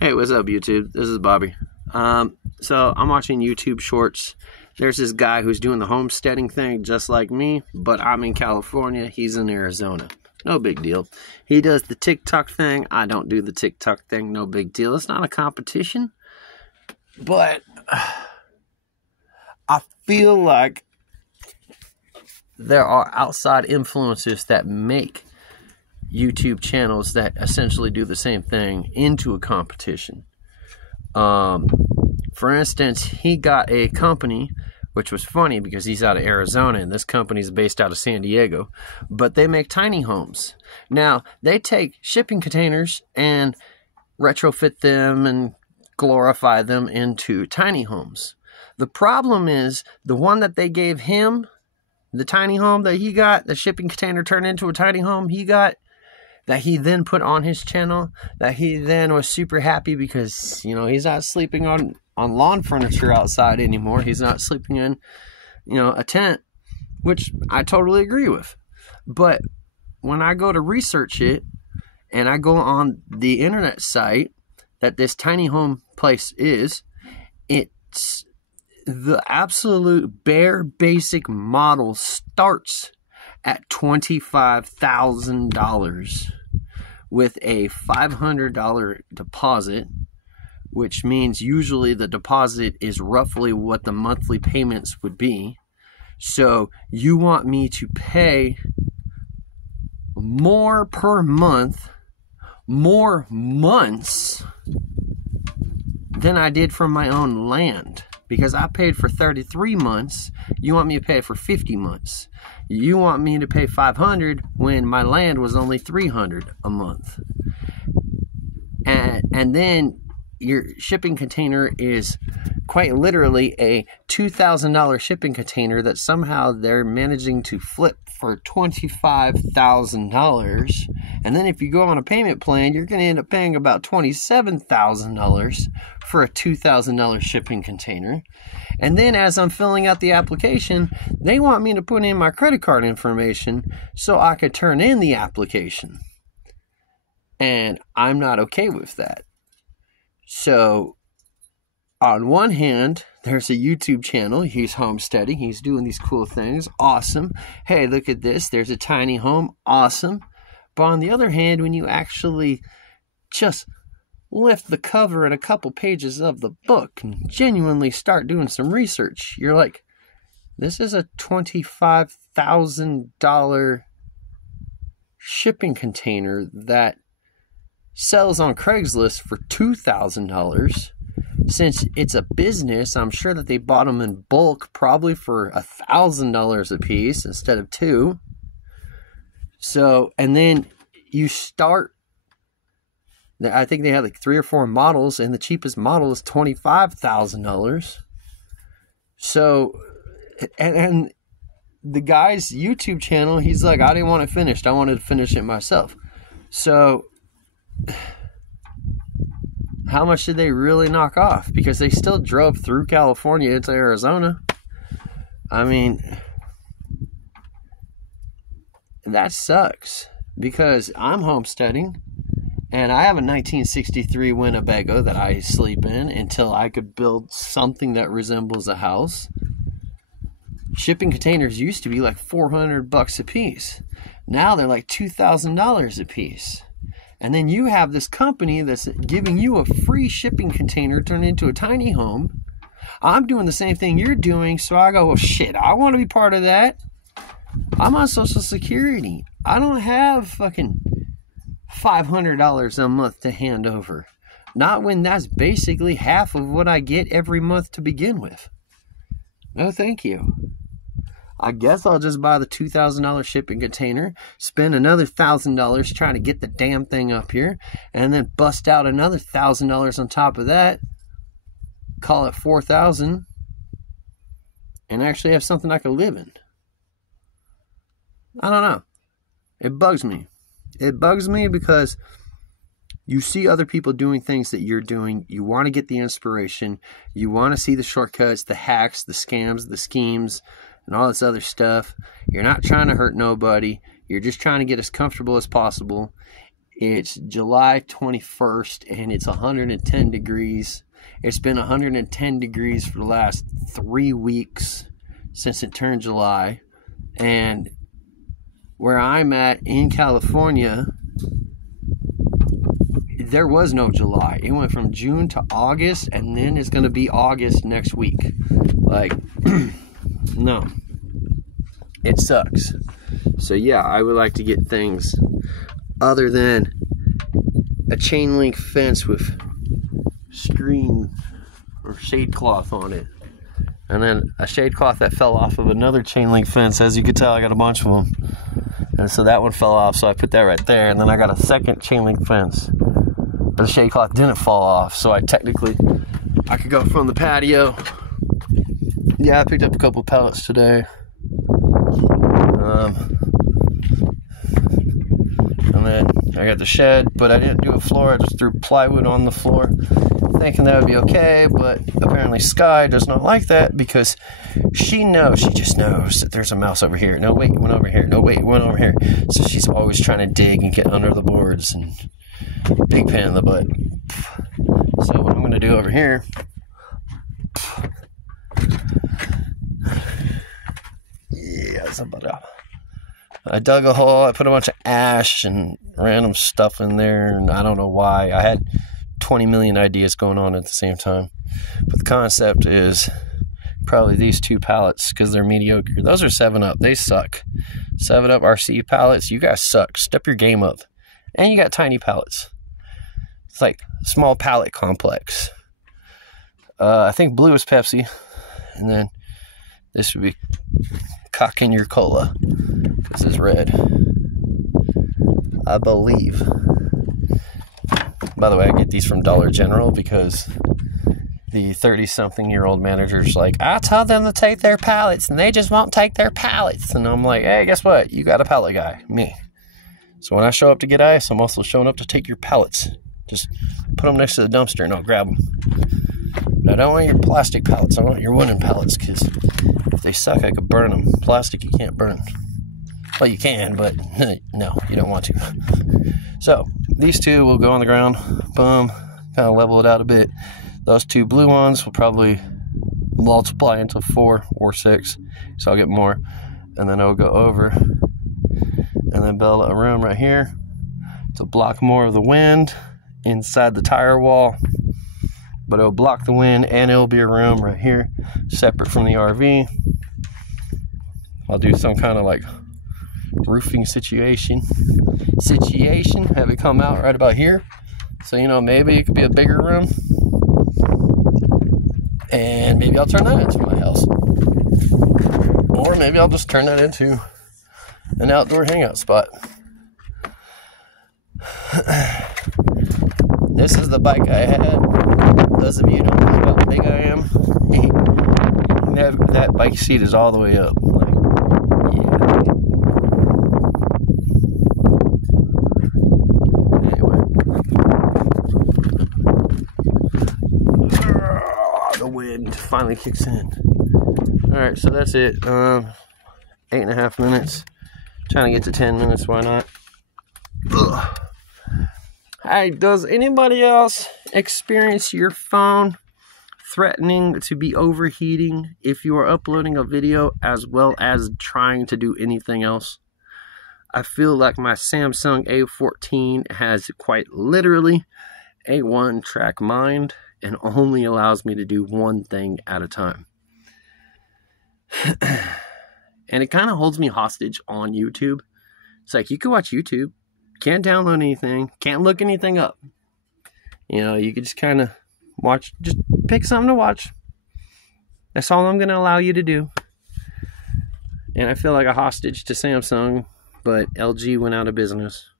Hey, what's up, YouTube? This is Bobby. So I'm watching YouTube shorts. There's this guy who's doing the homesteading thing just like me, but I'm in California. He's in Arizona. No big deal. He does the TikTok thing. I don't do the TikTok thing. No big deal. It's not a competition. But I feel like there are outside influences that make YouTube channels that essentially do the same thing into a competition. For instance, he got a company, which was funny because he's out of Arizona and this company is based out of San Diego, but they make tiny homes. Now, they take shipping containers and retrofit them and glorify them into tiny homes. The problem is the one that they gave him, the tiny home that he got, the shipping container turned into a tiny home he got, that he then put on his channel, that he then was super happy because, you know, he's not sleeping on lawn furniture outside anymore. He's not sleeping in, a tent, which I totally agree with. But when I go to research it and I go on the internet site that this tiny home place is, it's the absolute bare basic model starts at $25,000 with a $500 deposit, which means usually the deposit is roughly what the monthly payments would be. So you want me to pay more per month, more months than I did for my own land. Because I paid for 33 months, you want me to pay for 50 months. You want me to pay $500 when my land was only $300 a month. And then your shipping container is quite literally a $2,000 shipping container that somehow they're managing to flip for $25,000. And then if you go on a payment plan, you're going to end up paying about $27,000 for a $2,000 shipping container. And then as I'm filling out the application, they want me to put in my credit card information so I could turn in the application. And I'm not okay with that. So on one hand, there's a YouTube channel. He's homesteading. He's doing these cool things. Awesome. Hey, look at this. There's a tiny home. Awesome. But on the other hand, when you actually just lift the cover and a couple pages of the book and genuinely start doing some research, you're like, this is a $25,000 shipping container that sells on Craigslist for $2,000. Since it's a business, I'm sure that they bought them in bulk, probably for $1,000 a piece instead of $2,000. So, and then you start, I think they had like 3 or 4 models, and the cheapest model is $25,000. So, and the guy's YouTube channel, he's like, I didn't want it finished. I wanted to finish it myself. So, how much did they really knock off? Because they still drove through California into Arizona. I mean, that sucks. Because I'm homesteading, and I have a 1963 Winnebago that I sleep in until I could build something that resembles a house. Shipping containers used to be like $400 a piece. Now they're like $2,000 a piece. And then you have this company that's giving you a free shipping container turned into a tiny home. I'm doing the same thing you're doing, so I go, well, shit, I want to be part of that. I'm on Social Security. I don't have fucking $500 a month to hand over. Not when that's basically half of what I get every month to begin with. No, thank you. I guess I'll just buy the $2,000 shipping container, spend another $1,000 trying to get the damn thing up here, and then bust out another $1,000 on top of that, call it $4,000, and actually have something I can live in. I don't know. It bugs me. It bugs me because you see other people doing things that you're doing. You want to get the inspiration. You want to see the shortcuts, the hacks, the scams, the schemes, and all this other stuff. You're not trying to hurt nobody. You're just trying to get as comfortable as possible. It's July 21st and it's 110 degrees. It's been 110 degrees for the last 3 weeks since it turned July. And where I'm at in California, there was no July. It went from June to August, and then it's going to be August next week. Like, no. It sucks. So yeah, I would like to get things other than a chain link fence with screen or shade cloth on it. And then a shade cloth that fell off of another chain link fence. As you can tell, I got a bunch of them. And so that one fell off, so I put that right there. And then I got a second chain link fence. But the shade cloth didn't fall off, so I could go from the patio. Yeah, I picked up a couple pallets today. And then I got the shed, but I didn't do a floor. I just threw plywood on the floor, thinking that would be okay. But apparently Sky does not like that because she just knows that there's a mouse over here. No, wait, it went over here. No, wait, it went over here. So she's always trying to dig and get under the boards, and big pain in the butt. So what I'm going to do over here, I dug a hole. I put a bunch of ash and random stuff in there, and I don't know why. I had 20 million ideas going on at the same time. But the concept is probably these 2 pallets because they're mediocre. Those are 7-Up. They suck. 7-Up RC pallets, you guys suck. Step your game up. And you got tiny pallets. It's like a small pallet complex. I think blue is Pepsi. And then this would be cock in your cola. This is red, I believe. By the way, I get these from Dollar General because the 30-something-year-old manager's like, I told them to take their pallets, and they just won't take their pallets. And I'm like, hey, guess what? You got a pallet guy, me. So when I show up to get ice, I'm also showing up to take your pallets. Just put them next to the dumpster, and I'll grab them. But I don't want your plastic pallets. I want your wooden pallets, because if they suck, I could burn them. Plastic, you can't burn. Well, you can, but no, you don't want to. So, these 2 will go on the ground. Boom. Kind of level it out a bit. Those 2 blue ones will probably multiply into 4 or 6. So I'll get more. And then I'll go over and then build a room right here to block more of the wind inside the tire wall. But it'll block the wind, and it'll be a room right here separate from the RV. I'll do some kind of like roofing situation, have it come out right about here, so maybe it could be a bigger room, and maybe I'll turn that into my house, or maybe I'll just turn that into an outdoor hangout spot. This is the bike I had. Those of you don't know how big I am. That bike seat is all the way up. Like, yeah. The wind finally kicks in. Alright, so that's it. 8.5 minutes. Trying to get to 10 minutes, why not? Ugh. Hey, does anybody else experience your phone threatening to be overheating if you are uploading a video as well as trying to do anything else? I feel like my Samsung A14 has quite literally a one-track mind and only allows me to do one thing at a time. And it kind of holds me hostage on YouTube. It's like, you can watch YouTube, can't download anything, can't look anything up. You could just kind of watch, just pick something to watch. That's all I'm going to allow you to do. And I feel like a hostage to Samsung, but LG went out of business.